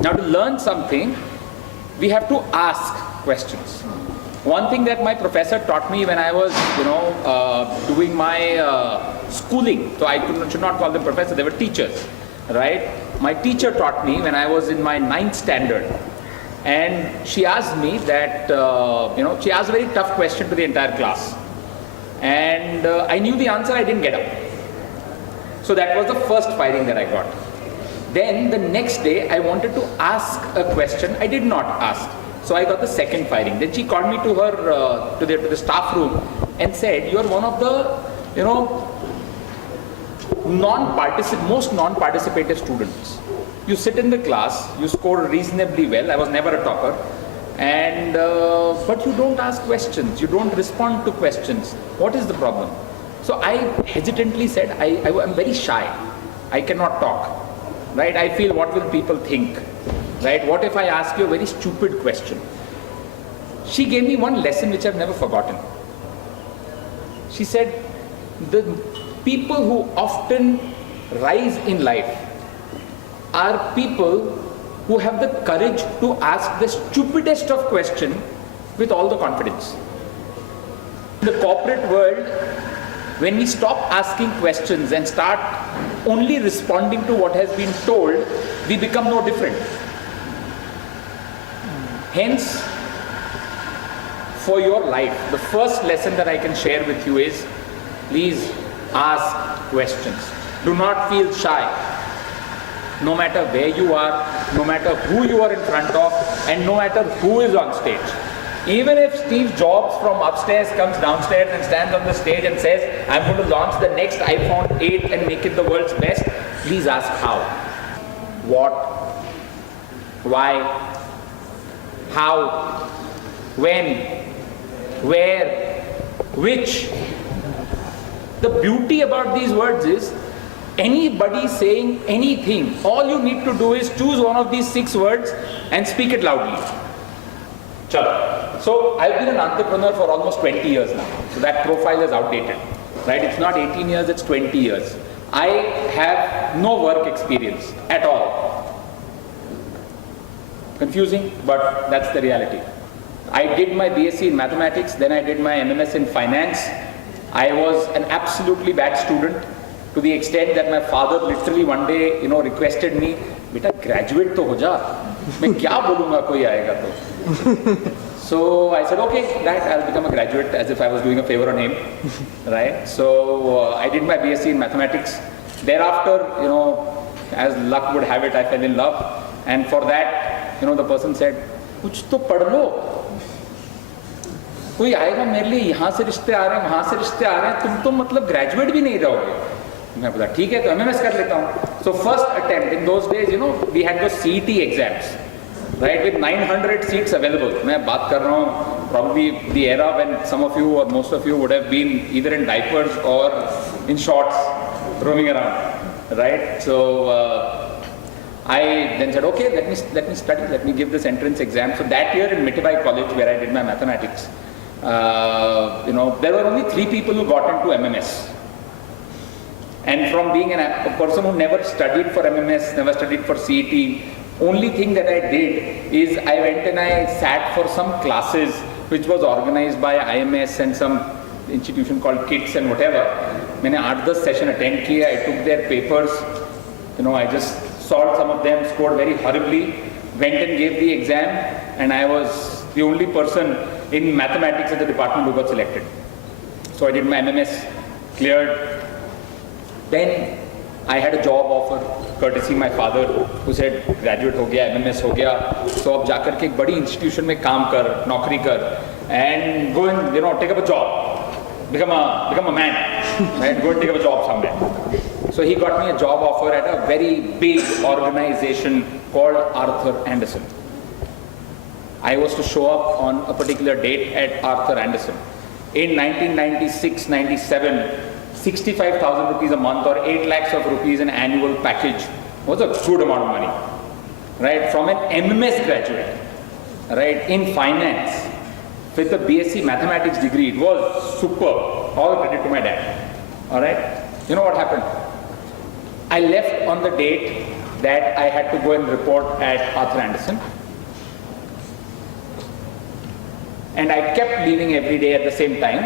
Now, to learn something, we have to ask questions. One thing that my professor taught me when I was, doing my schooling, so I should not call them professors, they were teachers, right? My teacher taught me when I was in my 9th standard, and she asked me that, she asked a very tough question to the entire class, and I knew the answer, I didn't get up. So that was the first firing that I got. Then the next day, I wanted to ask a question, I did not ask. So I got the second firing. Then she called me to her, to the staff room and said, "You are one of the, most non-participative students. You sit in the class, you score reasonably well. I was never a topper. And, but you don't ask questions, you don't respond to questions. What is the problem?" So I hesitantly said, I'm very shy. I cannot talk, right? I feel, what will people think, right? What if I ask you a very stupid question? She gave me one lesson which I've never forgotten. She said, the people who often rise in life are people who have the courage to ask the stupidest of questions with all the confidence. In the corporate world, when we stop asking questions and start only responding to what has been told, we become no different. Hence, for your life, the first lesson that I can share with you is, please ask questions. Do not feel shy. No matter where you are, no matter who you are in front of, and no matter who is on stage. Even if Steve Jobs from upstairs comes downstairs and stands on the stage and says, "I'm going to launch the next iPhone 8 and make it the world's best," please ask how, what, why, how, when, where, which. The beauty about these words is, anybody saying anything, all you need to do is choose one of these 6 words and speak it loudly. Chalo. So I've been an entrepreneur for almost 20 years now. So that profile is outdated, right? It's not 18 years, it's 20 years. I have no work experience at all. Confusing, but that's the reality. I did my BSc in mathematics, then I did my MMS in finance. I was an absolutely bad student, to the extent that my father literally one day, requested me, "Beta, graduate to ho ja. Main kya bolunga koi aayega to." So I said, okay, right, I'll become a graduate, as if I was doing a favor on him, right? So I did my BSc in mathematics. Thereafter, as luck would have it, I fell in love. And for that, the person said, "Kuch to pad lo. कोई आएगा मेरे लिए, यहाँ से रिश्ते आ रहे हैं, वहाँ से रिश्ते आ रहे हैं, तुम तो मतलब ग्रेजुएट भी नहीं रहोगे." मैं बोला, ठीक है, तो MMS कर लेता हूँ. So first attempt, in those days, we had those CET exams, right, with 900 seats available. मैं बात कर रहा हूँ, probably the era when some of you or most of you would have been either in diapers or in shorts, roaming around, right? So I then said, okay, let me study, let me give this entrance exam. So that year in Mitibai College, where I did my mathematics, there were only 3 people who got into MMS. And from being a person who never studied for MMS, never studied for CET, only thing that I did is I went and I sat for some classes which was organized by IMS and some institution called KITS and whatever. मैंने 8-10 session attend किए. I took their papers, I just solved some of them, scored very horribly, went and gave the exam, and I was the only person in mathematics at the department who got selected. So I did my MMS, cleared. Then I had a job offer, courtesy my father, who said, graduate हो गया, MMS हो गया, so अब जाकर के एक बड़ी institution में काम कर, नौकरी कर, and go and take up a job, become a man, right? Go and take up a job somewhere. So he got me a job offer at a very big organization called Arthur Andersen. I was to show up on a particular date at Arthur Andersen. In 1996-97, 65,000 rupees a month or 8 lakhs of rupees an annual package was a good amount of money, right? From an MMS graduate, right, in finance, with a BSc mathematics degree, it was superb. All credit to my dad, all right? You know what happened? I left on the date that I had to go and report at Arthur Andersen. And I kept leaving every day at the same time,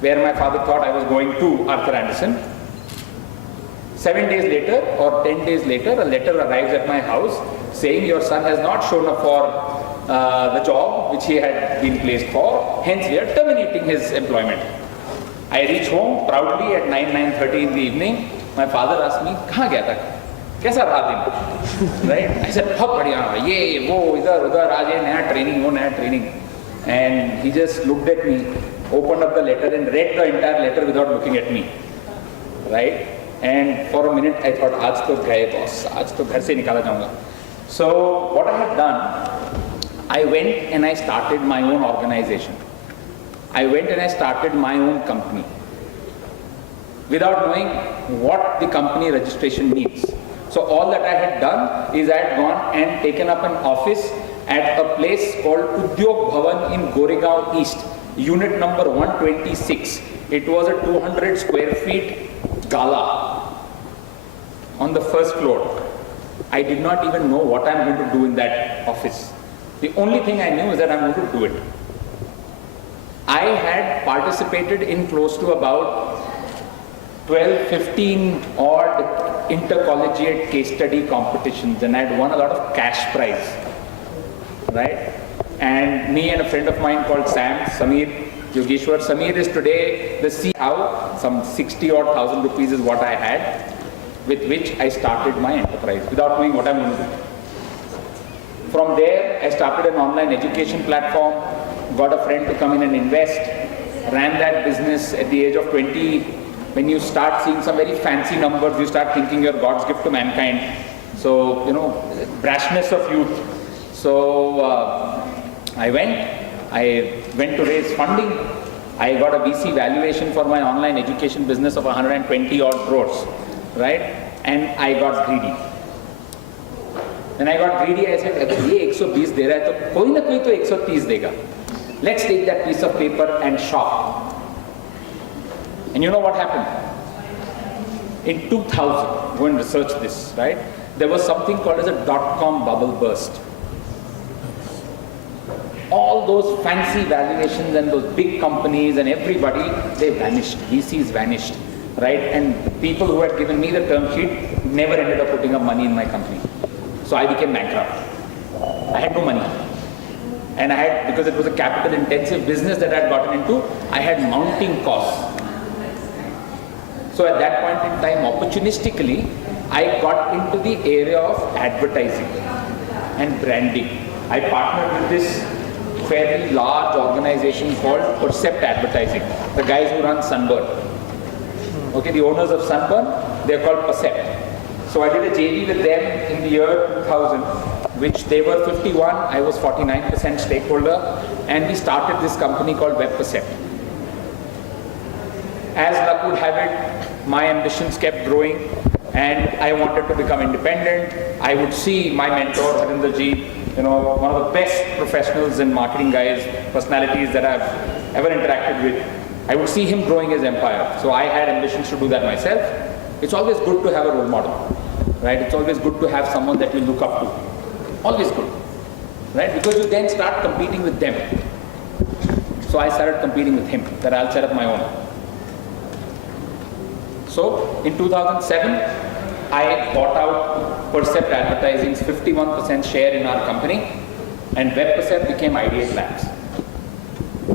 where my father thought I was going to Arthur Andersen. 7 days later or 10 days later, a letter arrives at my house saying your son has not shown up for the job which he had been placed for, hence we are terminating his employment. I reach home proudly at 9:30 in the evening. My father asked me, "Kahan gaya tha? Kaisa raha din?" Right? I said, "Bahut badhiya, ye, wo, idhar, udhar, aaj ye naya training, wo naya training." And he just looked at me, opened up the letter and read the entire letter without looking at me. Right? And for a minute I thought, aaj to gaye boss, aaj to ghar se nikala jaunga. So what I had done, I went and I started my own organization. I went and I started my own company without knowing what the company registration means. So all that I had done is I had gone and taken up an office at a place called Udyog Bhavan in Goregaon East, unit number 126. It was a 200 square feet gala on the first floor. I did not even know what I'm going to do in that office. The only thing I knew is that I'm going to do it. I had participated in close to about 12, 15 odd intercollegiate case study competitions, and I had won a lot of cash prize, right? And me and a friend of mine called Sam, Samir Yogeshwar. Samir is today the CEO. Some 60 odd thousand rupees is what I had, with which I started my enterprise without knowing what I'm going to do. From there, I started an online education platform, got a friend to come in and invest, ran that business at the age of 20. When you start seeing some very fancy numbers, you start thinking you're God's gift to mankind. So, brashness of youth. So, I went to raise funding. I got a VC valuation for my online education business of 120 odd crores, right? And I got greedy. When I got greedy, I said, "If ये 120 दे रहा है, तो कोई ना कोई तो 130 देगा. Let's take that piece of paper and shop." And you know what happened? In 2000, go and research this, right? There was something called as a dot-com bubble burst. All those fancy valuations and those big companies and everybody, they vanished. VCs vanished, right? And people who had given me the term sheet never ended up putting up money in my company. So I became bankrupt. I had no money. And I had, because it was a capital intensive business that I had gotten into, I had mounting costs. So at that point in time, opportunistically, I got into the area of advertising and branding. I partnered with this fairly large organization called Percept Advertising, the guys who run Sunburn. Okay, the owners of Sunburn, they're called Percept. So I did a JV with them in the year 2000, which they were 51, I was 49% stakeholder, and we started this company called Web Percept. As luck would have it, my ambitions kept growing, and I wanted to become independent. I would see my mentor, Harinder Ji, one of the best professionals and marketing guys, personalities that I've ever interacted with. I would see him growing his empire. So I had ambitions to do that myself. It's always good to have a role model, right? It's always good to have someone that you look up to. Always good, right? Because you then start competing with them. So I started competing with him, that I'll set up my own. So in 2007, I bought out Percept Advertising's 51% share in our company, and Web Percept became Ideate Labs.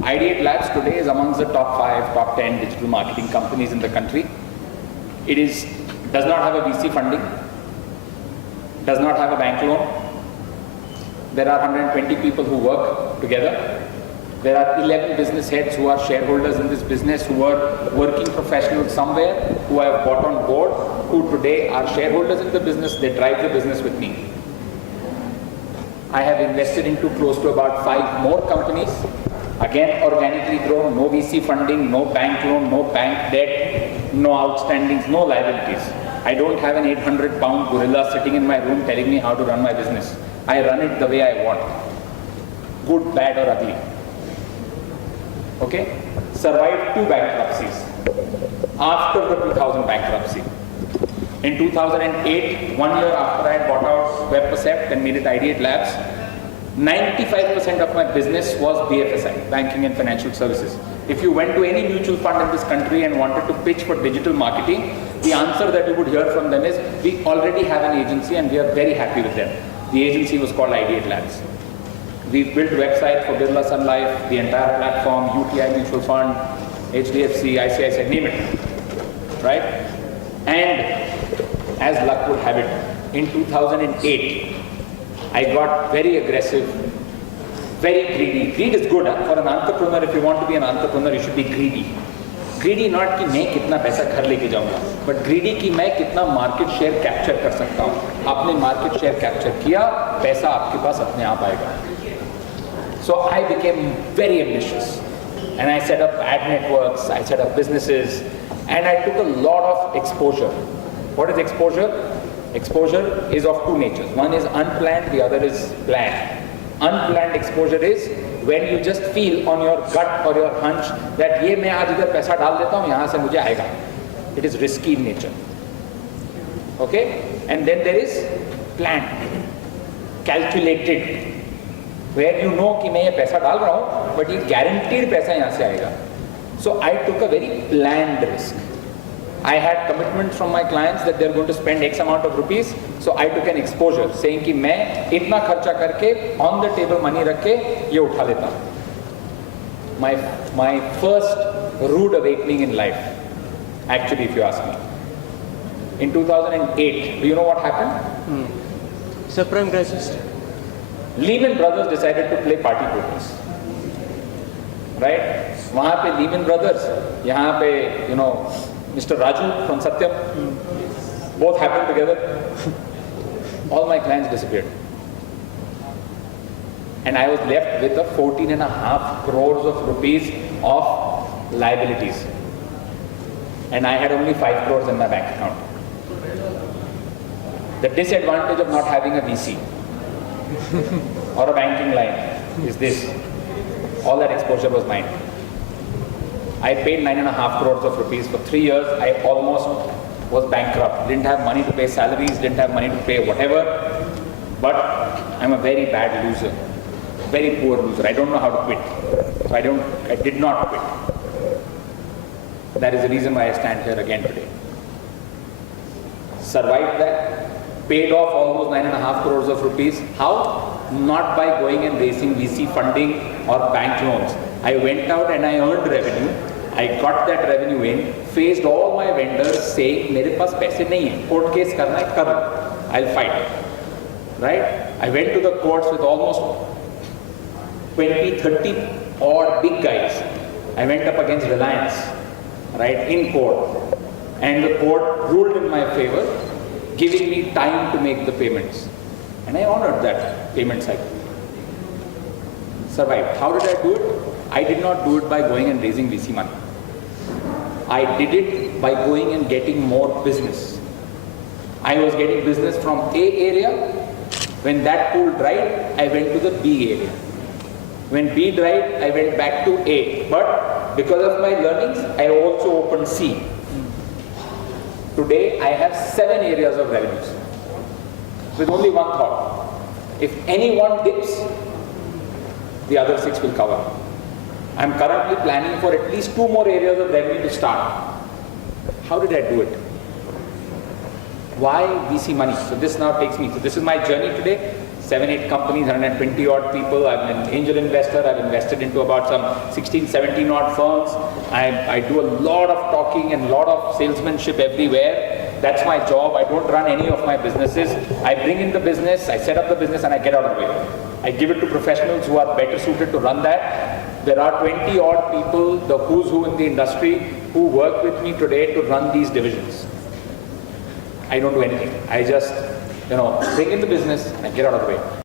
Ideate Labs today is amongst the top 5, top 10 digital marketing companies in the country. It does not have a VC funding, does not have a bank loan. There are 120 people who work together. There are 11 business heads who are shareholders in this business, who are working professionals somewhere, who I have brought on board, who today are shareholders in the business. They drive the business with me. I have invested into close to about 5 more companies. Again, organically grown, no VC funding, no bank loan, no bank debt, no outstandings, no liabilities. I don't have an 800-pound gorilla sitting in my room telling me how to run my business. I run it the way I want. Good, bad or ugly. Okay? Survived 2 bankruptcies after the 2000 bankruptcy. In 2008, 1 year after I had bought out WebPercept and made it Ideate Labs, 95% of my business was BFSI, banking and financial services. If you went to any mutual fund in this country and wanted to pitch for digital marketing, the answer that you would hear from them is, we already have an agency and we are very happy with them. The agency was called Ideate Labs. We've built websites for Birla Sun Life, the entire platform, UTI Mutual Fund, HDFC, ICICI, name it, right? And as luck would have it, in 2008, I got very aggressive, very greedy. Greed is good for an entrepreneur. If you want to be an entrepreneur, you should be greedy. Greedy not कि मैं कितना पैसा घर लेके जाऊंगा, but greedy कि मैं कितना market share capture कर सकता हूँ. आपने market share capture किया, पैसा आपके पास अपने आप आएगा. So I became very ambitious, and I set up ad networks, I set up businesses, and I took a lot of exposure. What is exposure? Exposure is of two natures. One is unplanned, the other is planned. Unplanned exposure is when you just feel on your gut or your hunch that ये मैं आज इधर पैसा डाल देता हूँ, यहाँ से मुझे आएगा. It is risky in nature. Okay? And then there is planned, calculated, where you know कि मैं ये पैसा डाल रहा हूँ, but ये guaranteed पैसा यहाँ से आएगा. So I took a very planned risk. I had commitments from my clients that they're going to spend X amount of rupees, so I took an exposure saying कि मैं इतना खर्चा करके on the table money रख के ये उठा लेता हूँ. My first rude awakening in life, actually, if you ask me. In 2008, do you know what happened? Subprime crisis. Lehman Brothers decided to play party poopers, right? वहाँ पे Lehman Brothers, यहाँ पे Mr. Raju from Satyam, both happened together. All my clients disappeared, and I was left with a 14.5 crores of rupees of liabilities, and I had only 5 crores in my bank account. The disadvantage of not having a VC or a banking line is this: all that exposure was mine. I paid 9.5 crores of rupees for 3 years. I almost was bankrupt. Didn't have money to pay salaries, didn't have money to pay whatever. But I'm a very bad loser, very poor loser. I don't know how to quit. So I did not quit. That is the reason why I stand here again today. Survived that, paid off all those 9.5 crores of rupees. How? Not by going and raising VC funding or bank loans. I went out and I earned revenue. I got that revenue in, faced all my vendors saying, मेरे पास पैसे नहीं हैं, court case करना है, कर लो, I'll fight. Right? I went to the courts with almost 20, 30 odd big guys. I went up against Reliance, right, in court. And the court ruled in my favor, giving me time to make the payments. And I honored that payment cycle. Survived. How did I do it? I did not do it by going and raising VC money. I did it by going and getting more business. I was getting business from A area. When that pool dried, I went to the B area. When B dried, I went back to A. But because of my learnings, I also opened C. Today, I have 7 areas of revenues with only one thought. If any one dips, the other 6 will cover. I'm currently planning for at least 2 more areas of revenue to start. How did I do it? Why VC money? So this now takes me. So this is my journey today. 7, 8 companies, 120 odd people. I'm an angel investor. I've invested into about some 16, 17 odd firms. I do a lot of talking and a lot of salesmanship everywhere. That's my job. I don't run any of my businesses. I bring in the business, I set up the business, and I get out of the way. I give it to professionals who are better suited to run that. There are 20 odd people, the who's who in the industry, who work with me today to run these divisions. I don't do anything. I just, bring in the business and get out of the way.